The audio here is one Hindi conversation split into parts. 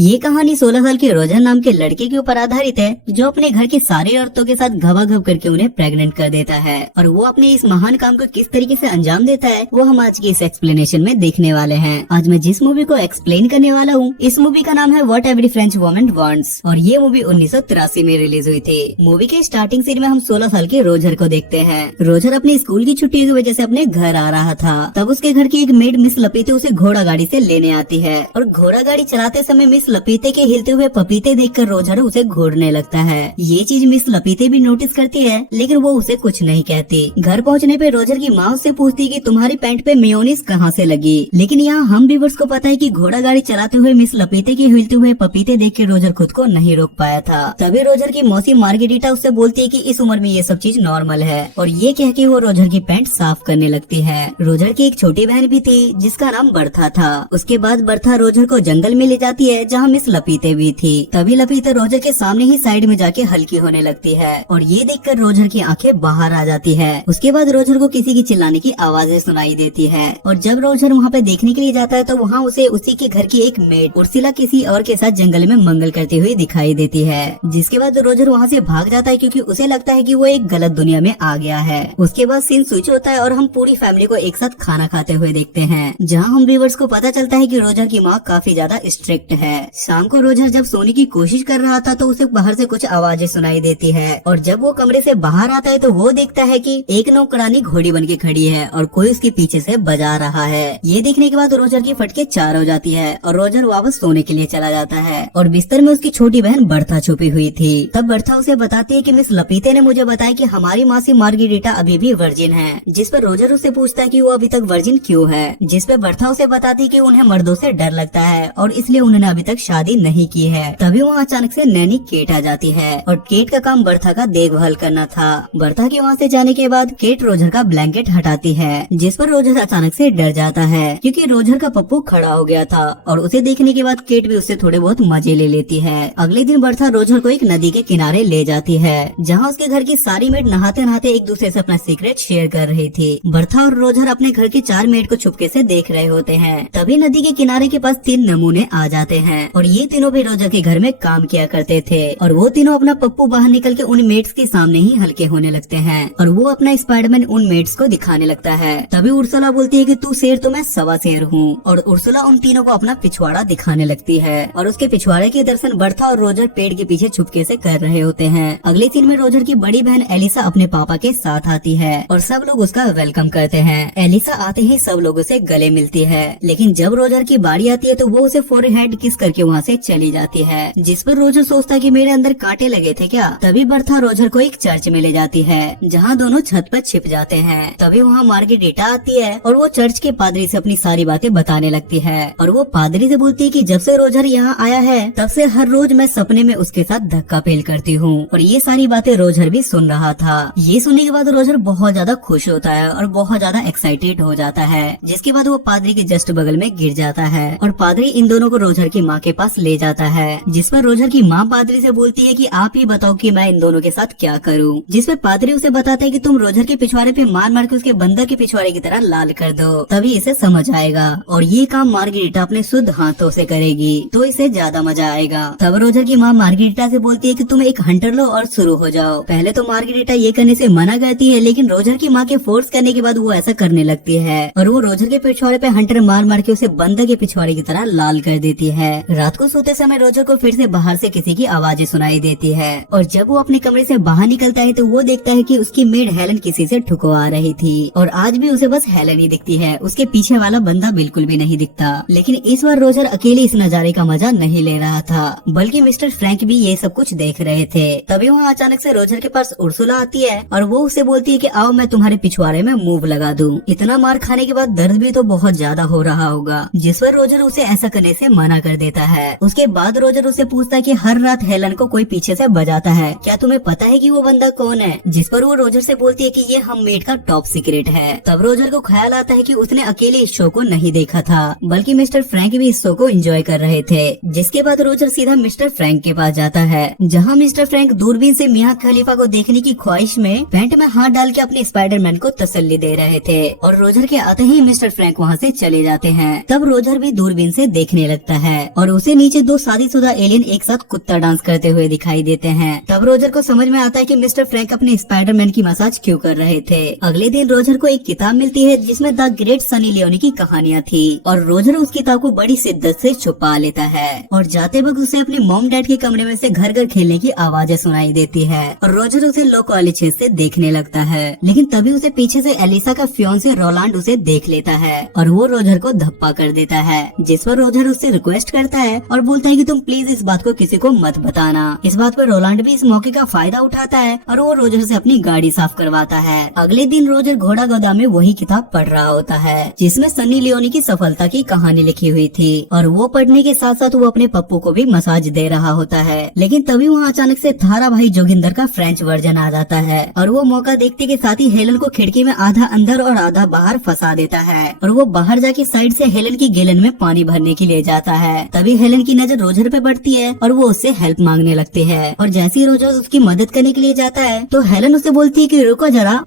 ये कहानी 16 साल के रोजर नाम के लड़के के ऊपर आधारित है जो अपने घर की सारी औरतों के साथ घबाघब करके उन्हें प्रेग्नेंट कर देता है और वो अपने इस महान काम को किस तरीके से अंजाम देता है वो हम आज की इस एक्सप्लेनेशन में देखने वाले हैं। आज मैं जिस मूवी को एक्सप्लेन करने वाला हूँ इस मूवी का नाम है what every French woman wants और ये मूवी 1983 में रिलीज हुई थी। मूवी के स्टार्टिंग सीन में हम 16 साल के रोजर को देखते हैं। रोजर अपनी स्कूल की छुट्टी की वजह से अपने घर आ रहा था। तब उसके घर की एक मेड मिस लपीते उसे घोड़ा गाड़ी से लेने आती है और घोड़ा गाड़ी चलाते समय मिस लपीते के हिलते हुए पपीते देखकर रोजर उसे घूरने लगता है। ये चीज मिस लपीते भी नोटिस करती है लेकिन वो उसे कुछ नहीं कहती। घर पहुंचने पे रोजर की माँ उससे पूछती कि तुम्हारी पैंट पे मेयोनीज कहाँ से लगी। लेकिन यहाँ हम व्यूअर्स को पता है कि घोड़ा गाड़ी चलाते हुए मिस लपीते के हिलते हुए पपीते देख के रोजर खुद को नहीं रोक पाया था। तभी रोजर की मौसी मार्गेरिटा उससे बोलती है कि इस उम्र में ये सब चीज नॉर्मल है और ये कह के वो रोजर की पैंट साफ करने लगती है। रोजर की एक छोटी बहन भी थी जिसका नाम बर्था था। उसके बाद बर्था रोजर को जंगल में ले जाती है जहाँ मिस लपीते भी थी। तभी लपीते रोजर के सामने ही साइड में जाके हल्की होने लगती है और ये देखकर रोजर की आंखें बाहर आ जाती है। उसके बाद रोजर को किसी की चिल्लाने की आवाजें सुनाई देती है और जब रोजर वहाँ पे देखने के लिए जाता है तो वहाँ उसे उसी के घर की एक मेड उर्सिला किसी और के साथ जंगल में मंगल करती हुई दिखाई देती है। जिसके बाद रोजर वहाँ से भाग जाता है क्योंकि उसे लगता है कि वो एक गलत दुनिया में आ गया है। उसके बाद सीन स्विच होता है और हम पूरी फैमिली को एक साथ खाना खाते हुए देखते हैं जहाँ हम व्यूअर्स को पता चलता है कि रोजर की माँ काफी ज्यादा स्ट्रिक्ट है। शाम को रोजर जब सोने की कोशिश कर रहा था तो उसे बाहर से कुछ आवाजें सुनाई देती है और जब वो कमरे से बाहर आता है तो वो देखता है कि एक नौकरानी घोड़ी बन के खड़ी है और कोई उसके पीछे से बजा रहा है। ये देखने के बाद रोजर की फटके चार हो जाती है और रोजर वापस सोने के लिए चला जाता है और बिस्तर में उसकी छोटी बहन बर्था छुपी हुई थी। तब बर्था उसे बताती है कि मिस लपीते ने मुझे बताया कि हमारी मासी मार्गेरिटा अभी भी वर्जिन है। जिस पर रोजर उससे पूछता है कि वो अभी तक वर्जिन क्यों है। जिस पे बर्था उसे बताती है कि उन्हें मर्दों से डर लगता है और इसलिए उन्होंने अभी तक शादी नहीं की है। तभी वहाँ अचानक से नैनी केट आ जाती है और केट का काम बर्था का देखभाल करना था। बर्था के वहाँ से जाने के बाद केट रोजर का ब्लैंकेट हटाती है जिस पर रोजर अचानक से डर जाता है क्योंकि रोजर का पप्पू खड़ा हो गया था और उसे देखने के बाद केट भी उससे थोड़े बहुत मजे ले लेती है। अगले दिन बर्था रोजर को एक नदी के किनारे ले जाती है जहाँ उसके घर की सारी मेड नहाते नहाते एक दूसरे से अपना सीक्रेट शेयर कर रही थी। बर्था और रोजर अपने घर की 4 मेड को चुपके से देख रहे होते हैं। तभी नदी के किनारे के पास 3 नमूने आ जाते हैं और ये तीनों भी रोजर के घर में काम किया करते थे और वो तीनों अपना पप्पू बाहर निकल के उन मेड्स के सामने ही हल्के होने लगते हैं और वो अपना स्पाइडरमैन उन मेड्स को दिखाने लगता है। तभी उर्सुला बोलती है कि तू शेर तो मैं सवा शेर हूँ और उर्सुला उन तीनों को अपना पिछवाड़ा दिखाने लगती है और उसके पिछवाड़े के दर्शन बर्था और रोजर पेड़ के पीछे छुपके से कर रहे होते हैं। अगले सीन में रोजर की बड़ी बहन एलिसा अपने पापा के साथ आती है और सब लोग उसका वेलकम करते हैं। एलिसा आते ही सब लोगों से गले मिलती है लेकिन जब रोजर की बारी आती है तो वो उसे फोरहेड किस करके वहाँ से चली जाती है जिस पर रोजर सोचता है कि मेरे अंदर कांटे लगे थे क्या। तभी बर्था रोजर को एक चर्च में ले जाती है जहाँ दोनों छत पर छिप जाते हैं। तभी वहाँ मार्गेरिटा आती है और वो चर्च के पादरी से अपनी सारी बातें बताने लगती है और वो पादरी से बोलती है कि जब से रोजर यहाँ आया है तब से हर रोज मैं सपने में उसके साथ धक्का पेल करती हूँ और ये सारी बातें रोजर भी सुन रहा था। ये सुनने के बाद रोजर बहुत ज्यादा खुश होता है और बहुत ज्यादा एक्साइटेड हो जाता है जिसके बाद वो पादरी के जस्ट बगल में गिर जाता है और पादरी इन दोनों को रोजर की माँ के पास ले जाता है जिस पर रोजर की माँ पादरी से बोलती है कि आप ही बताओ कि मैं इन दोनों के साथ क्या करूँ। जिस पे पादरी उसे बताता है कि तुम रोजर के पिछवाड़े पे मार मार के उसके बंदर के पिछवाड़े की तरह लाल कर दो तभी इसे समझ आएगा और ये काम मार्गेरिटा अपने शुद्ध हाथों से करेगी तो इसे ज्यादा मजा आएगा। तब रोजर की माँ मार्गेरिटा से बोलती है कि तुम एक हंटर लो और शुरू हो जाओ। पहले तो मार्गेरिटा ये करने से मना करती है लेकिन रोजर की माँ के फोर्स करने के बाद वो ऐसा करने लगती है और वो रोजर के पिछवाड़े पे हंटर मार मार के उसे बंदर के पिछवाड़े की तरह लाल कर देती है। रात को सोते समय रोजर को फिर से बाहर से किसी की आवाजें सुनाई देती है और जब वो अपने कमरे से बाहर निकलता है तो वो देखता है कि उसकी मेड हेलन किसी से ठुकवा रही थी और आज भी उसे बस हेलन ही दिखती है, उसके पीछे वाला बंदा बिल्कुल भी नहीं दिखता। लेकिन इस बार रोजर अकेले इस नजारे का मजा नहीं ले रहा था बल्कि मिस्टर फ्रैंक भी ये सब कुछ देख रहे थे। तभी वहाँ अचानक से रोजर के पास उर्सुला आती है और वो उसे बोलती है कि आओ मैं तुम्हारे पिछवाड़े में मूव लगा दूं। इतना मार खाने के बाद दर्द भी तो बहुत ज्यादा हो रहा होगा जिस पर रोजर उसे ऐसा करने से मना कर देता है। उसके बाद रोजर उसे पूछता है कि हर रात हेलन को कोई पीछे से बजाता है, क्या तुम्हें पता है कि वो बंदा कौन है। जिस पर वो रोजर से बोलती है कि ये हम मेड का टॉप सीक्रेट है। तब रोजर को ख्याल आता है कि उसने अकेले इस शो को नहीं देखा था बल्कि मिस्टर फ्रैंक भी इस शो को एंजॉय कर रहे थे। जिसके बाद रोजर सीधा मिस्टर फ्रैंक के पास जाता है जहाँ मिस्टर फ्रैंक दूरबीन से मियां खलीफा को देखने की ख्वाहिश में पैंट में हाथ डाल के अपने स्पाइडरमैन को तसल्ली दे रहे थे और रोजर के आते ही मिस्टर फ्रैंक वहाँ से चले जाते हैं। तब रोजर भी दूरबीन से देखने लगता है और और उसे नीचे दो शादीशुदा एलियन एक साथ कुत्ता डांस करते हुए दिखाई देते हैं। तब रोजर को समझ में आता है कि मिस्टर फ्रैंक अपने स्पाइडरमैन की मसाज क्यों कर रहे थे। अगले दिन रोजर को एक किताब मिलती है जिसमें द ग्रेट सनी लियोनी की कहानियां थी और रोजर उस किताब को बड़ी शिद्दत से छुपा लेता है और जाते वक्त उसे अपने मॉम डैड के कमरे में से घर घर खेलने की आवाजें सुनाई देती है और रोजर उसे लो क्वालिटी से देखने लगता है। लेकिन तभी उसे पीछे से एलिसा का फियोंसे रोलांड उसे देख लेता है और वो रोजर को धप्पा कर देता है, जिस पर रोजर उससे रिक्वेस्ट करता है और बोलता है कि तुम प्लीज इस बात को किसी को मत बताना। इस बात पर रोलांड भी इस मौके का फायदा उठाता है और वो रोजर से अपनी गाड़ी साफ करवाता है। अगले दिन रोजर घोड़ा गोदाम में वही किताब पढ़ रहा होता है जिसमें सनी लियोनी की सफलता की कहानी लिखी हुई थी और वो पढ़ने के साथ साथ वो अपने पप्पू को भी मसाज दे रहा होता है। लेकिन तभी वहाँ अचानक से थारा भाई जोगिंदर का फ्रेंच वर्जन आ जाता है और वो मौका देखते के साथ ही हेलन को खिड़की में आधा अंदर और आधा बाहर फंसा देता है और वो बाहर जाके साइड से हेलन की गैलन में पानी भरने के लिए जाता है। तभी हेलन की नजर रोजर पे पड़ती है और वो उससे हेल्प मांगने लगती है और जैसे ही रोजर उसकी मदद करने के लिए जाता है तो हेलन उसे बोलती है कि रुको जरा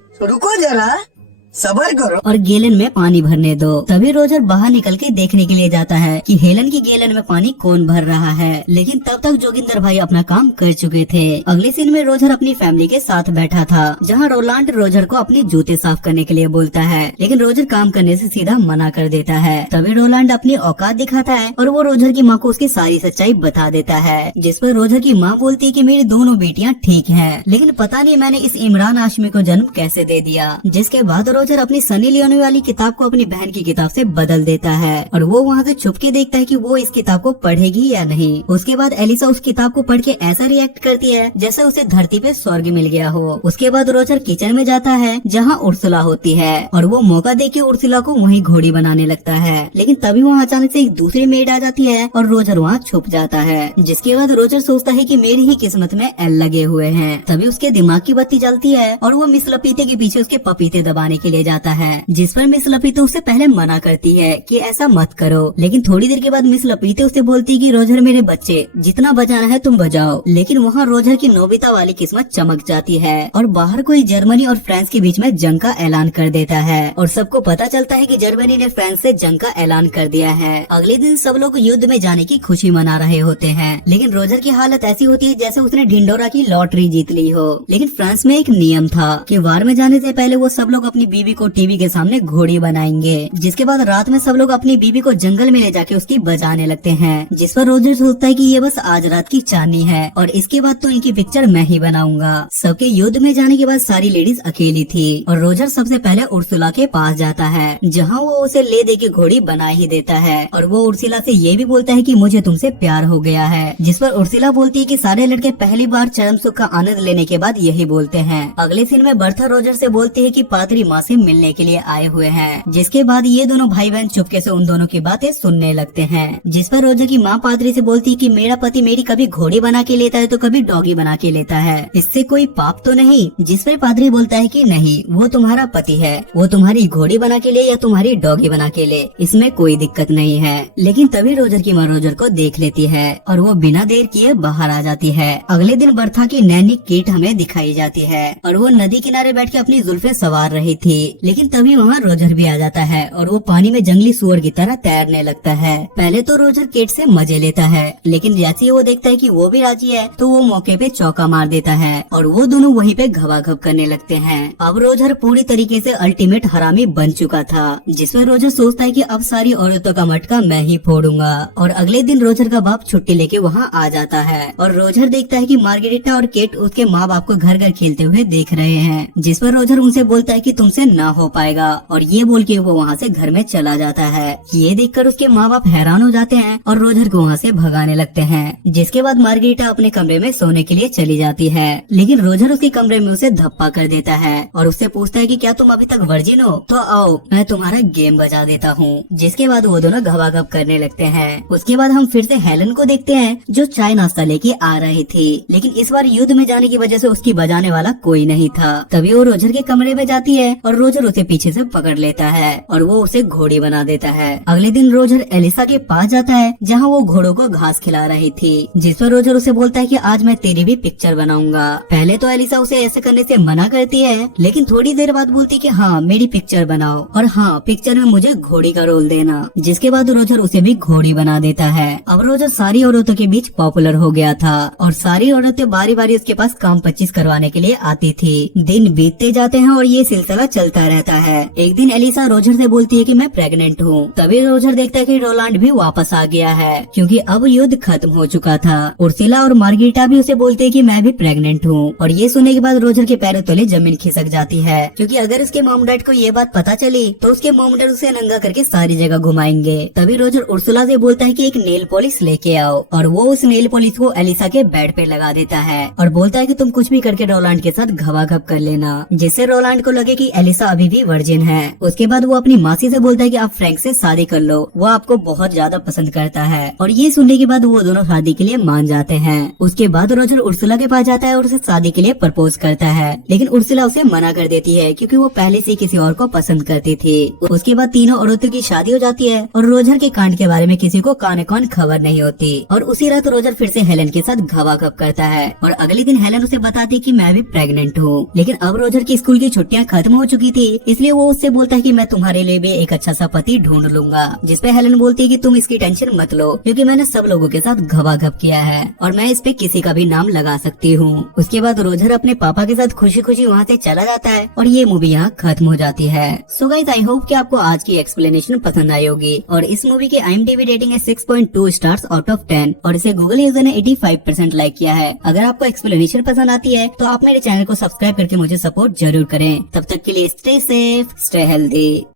सबर करो और गैलन में पानी भरने दो। तभी रोजर बाहर निकल के देखने के लिए जाता है कि हेलन की गैलन में पानी कौन भर रहा है, लेकिन तब तक जोगिंदर भाई अपना काम कर चुके थे। अगले सीन में रोजर अपनी फैमिली के साथ बैठा था जहाँ रोलांड रोजर को अपने जूते साफ करने के लिए बोलता है, लेकिन रोजर काम करने से सीधा मना कर देता है। तभी रोलांड अपनी औकात दिखाता है और वो रोजर की माँ को उसकी सारी सच्चाई बता देता है, जिस पर रोजर की माँ बोलती है कि मेरी दोनों बेटियाँ ठीक हैं, लेकिन पता नहीं मैंने इस इमरान हाशमी को जन्म कैसे दे दिया। जिसके बाद रोजर अपनी सनी लियोनी वाली किताब को अपनी बहन की किताब से बदल देता है और वो वहाँ से छुप के देखता है कि वो इस किताब को पढ़ेगी या नहीं। उसके बाद एलिसा उस किताब को पढ़ के ऐसा रिएक्ट करती है जैसे उसे धरती पे स्वर्ग मिल गया हो। उसके बाद रोजर किचन में जाता है जहाँ उर्सुला होती है और वो मौका देख के उर्सुला को वहीं घोड़ी बनाने लगता है, लेकिन तभी वहाँ अचानक से एक दूसरी मेड आ जाती है और रोजर वहाँ छुप जाता है। जिसके बाद रोजर सोचता है कि मेरी ही किस्मत में एल लगे हुए हैं। तभी उसके दिमाग की बत्ती जलती है और वो मिस लपीते के पीछे उसके पपीते दबाने के लिए जाता है, जिस पर मिस लपीते उससे पहले मना करती है कि ऐसा मत करो। लेकिन थोड़ी देर के बाद मिस लपीते उससे बोलती है कि रोजर मेरे बच्चे जितना बजाना है तुम बजाओ। लेकिन वहाँ रोजर की नोबिता वाली किस्मत चमक जाती है और बाहर कोई जर्मनी और फ्रांस के बीच में जंग का ऐलान कर देता है और सबको पता चलता है कि जर्मनी ने फ्रांस से जंग का ऐलान कर दिया है। अगले दिन सब लोग युद्ध में जाने की खुशी मना रहे होते हैं, लेकिन रोजर की हालत ऐसी होती है जैसे उसने ढिंडोरा की लॉटरी जीत ली हो। लेकिन फ्रांस में एक नियम था कि वार में जाने से पहले वो सब लोग अपनी बीवी को टीवी के सामने घोड़ी बनाएंगे, जिसके बाद रात में सब लोग अपनी बीवी को जंगल में ले जाके उसकी बजाने लगते हैं, जिस पर रोजर सोचता है कि ये बस आज रात की चांदनी है और इसके बाद तो इनकी पिक्चर मैं ही बनाऊंगा। सबके युद्ध में जाने के बाद सारी लेडीज अकेली थी और रोजर सबसे पहले उर्सुला के पास जाता है जहाँ वो उसे ले दे के घोड़ी बना ही देता है और वो उर्सुला से ये भी बोलता है कि मुझे तुमसे प्यार हो गया है, जिस पर उर्सुला बोलती है कि सारे लड़के पहली बार चरम सुख का आनंद लेने के बाद यही बोलते हैं। अगले सीन में बर्था रोजर से बोलती है कि पादरी माँ से मिलने के लिए आए हुए हैं, जिसके बाद ये दोनों भाई बहन चुपके से उन दोनों की बातें सुनने लगते हैं। जिस पर रोजर की माँ पादरी से बोलती है कि मेरा पति मेरी कभी घोड़ी बना के लेता है तो कभी डॉगी बना के लेता है, इससे कोई पाप तो नहीं। जिस पर पादरी बोलता है कि नहीं, वो तुम्हारा पति है, वो तुम्हारी घोड़ी बना के ले या तुम्हारी डॉगी बना के ले, इसमें कोई दिक्कत नहीं है। लेकिन तभी रोजर की माँ रोजर को देख लेती है और वो बिना देर किए बाहर आ जाती है। अगले दिन बर्था की नैनी केट हमें दिखाई जाती है और वो नदी किनारे बैठ के अपनी जुल्फे सवार रही थी, लेकिन तभी वहाँ रोजर भी आ जाता है और वो पानी में जंगली सुअर की तरह तैरने लगता है। पहले तो रोजर केट से मजे लेता है, लेकिन जैसे ही वो देखता है कि वो भी राजी है तो वो मौके पे चौका मार देता है और वो दोनों वहीं पे घबाघब करने लगते हैं। अब रोजर पूरी तरीके से अल्टीमेट हरामी बन चुका था, जिसमें रोजर सोचता है कि अब सारी औरतों का मटका मैं ही फोड़ूंगा। और अगले दिन रोजर का बाप छुट्टी लेके वहाँ आ जाता है और रोजर देखता है कि मार्गरेटा और केट उसके माँ बाप को घर घर खेलते हुए देख रहे हैं, जिस पर रोजर उनसे बोलता है कि तुमसे ना हो पाएगा और ये बोल के वो वहाँ से घर में चला जाता है। ये देखकर उसके माँ बाप हैरान हो जाते हैं और रोजर को वहाँ से भगाने लगते हैं। जिसके बाद मार्गरेटा अपने कमरे में सोने के लिए चली जाती है, लेकिन रोजर उसके कमरे में उसे धप्पा कर देता है और उससे पूछता है कि क्या तुम अभी तक वर्जिन हो, तो आओ मैं तुम्हारा गेम बजा देता हूँ। जिसके बाद वो दोनों घबाघब करने लगते हैं। उसके बाद हम फिर से हेलन को देखते हैं जो चाय नाश्ता लेके आ रही थी, लेकिन इस बार युद्ध में जाने की वजह से उसकी बजाने वाला कोई नहीं था। तभी वो रोजर के कमरे में जाती है और और रोजर उसे पीछे से पकड़ लेता है और वो उसे घोड़ी बना देता है। अगले दिन रोजर एलिसा के पास जाता है जहाँ वो घोड़ों को घास खिला रही थी, जिस पर रोजर उसे बोलता है कि आज मैं तेरी भी पिक्चर बनाऊंगा। पहले तो एलिसा उसे ऐसे करने से मना करती है, लेकिन थोड़ी देर बाद बोलती कि हाँ मेरी पिक्चर बनाओ और हाँ पिक्चर में मुझे घोड़ी का रोल देना, जिसके बाद रोजर उसे भी घोड़ी बना देता है। अब रोजर सारी औरतों के बीच पॉपुलर हो गया था और सारी औरतें बारी बारी उसके पास काम 25 करवाने के लिए आती थी। दिन बीतते जाते हैं और ये सिलसिला चलता रहता है। एक दिन एलिसा रोजर से बोलती है कि मैं प्रेग्नेंट हूँ। तभी रोजर देखता है कि रोलांड भी वापस आ गया है, क्योंकि अब युद्ध खत्म हो चुका था। उर्सिला और मार्गरीटा भी उसे बोलते हैं कि मैं भी प्रेग्नेंट हूँ। और ये सुनने के बाद रोजर के पैरों तले जमीन खिसक जाती है, क्योंकि अगर उसके मॉम डैड को ये बात पता चली तो उसके मॉम डैड उसे नंगा करके सारी जगह घुमाएंगे। तभी रोजर उर्सुला से बोलता है कि एक नेल पॉलिश लेके आओ और वो उस नेल पॉलिश को एलिसा के बेड पे लगा देता है और बोलता है कि तुम कुछ भी करके रोलांड के साथ घबाघब कर लेना, जिससे रोलांड को लगे कि एलिसा अभी भी वर्जिन है। उसके बाद वो अपनी मासी से बोलता है कि आप फ्रैंक से शादी कर लो, वो आपको बहुत ज्यादा पसंद करता है। और ये सुनने के बाद वो दोनों शादी के लिए मान जाते हैं। उसके बाद रोजर उर्सुला के पास जाता है और उसे शादी के लिए प्रपोज करता है, लेकिन उर्सुला उसे मना कर देती है क्योंकि वो पहले से किसी और को पसंद करती थी। उसके बाद तीनों औरतों की शादी हो जाती है और रोजर के कांड के बारे में किसी को कान कान खबर नहीं होती। और उसी रात रोजर फिर से हेलन के साथ घबाघब करता है और अगले दिन हेलन उसे बताती कि मैं भी प्रेग्नेंट हूँ। लेकिन अब रोजर की स्कूल की छुट्टियां खत्म हो चुकी थी, इसलिए वो उससे बोलता है कि मैं तुम्हारे लिए भी एक अच्छा सा पति ढूंढ लूंगा। जिसपे हेलन बोलती है कि तुम इसकी टेंशन मत लो, क्योंकि मैंने सब लोगों के साथ घबाघब किया है और मैं इस पे किसी का भी नाम लगा सकती हूँ। उसके बाद रोजर अपने पापा के साथ खुशी खुशी वहाँ से चला जाता है और ये मूवी यहाँ खत्म हो जाती है। सो गाइस, आई होप कि आपको आज की एक्सप्लेनेशन पसंद आई होगी और इस मूवी की IMDb रेटिंग है 6.2 स्टार्स आउट ऑफ 10 और इसे गूगल यूजर ने 85% लाइक किया है। अगर आपको एक्सप्लेनेशन पसंद आती है तो आप मेरे चैनल को सब्सक्राइब करके मुझे सपोर्ट जरूर करें। तब तक के लिए स्टे सेफ, स्टे हेल्दी।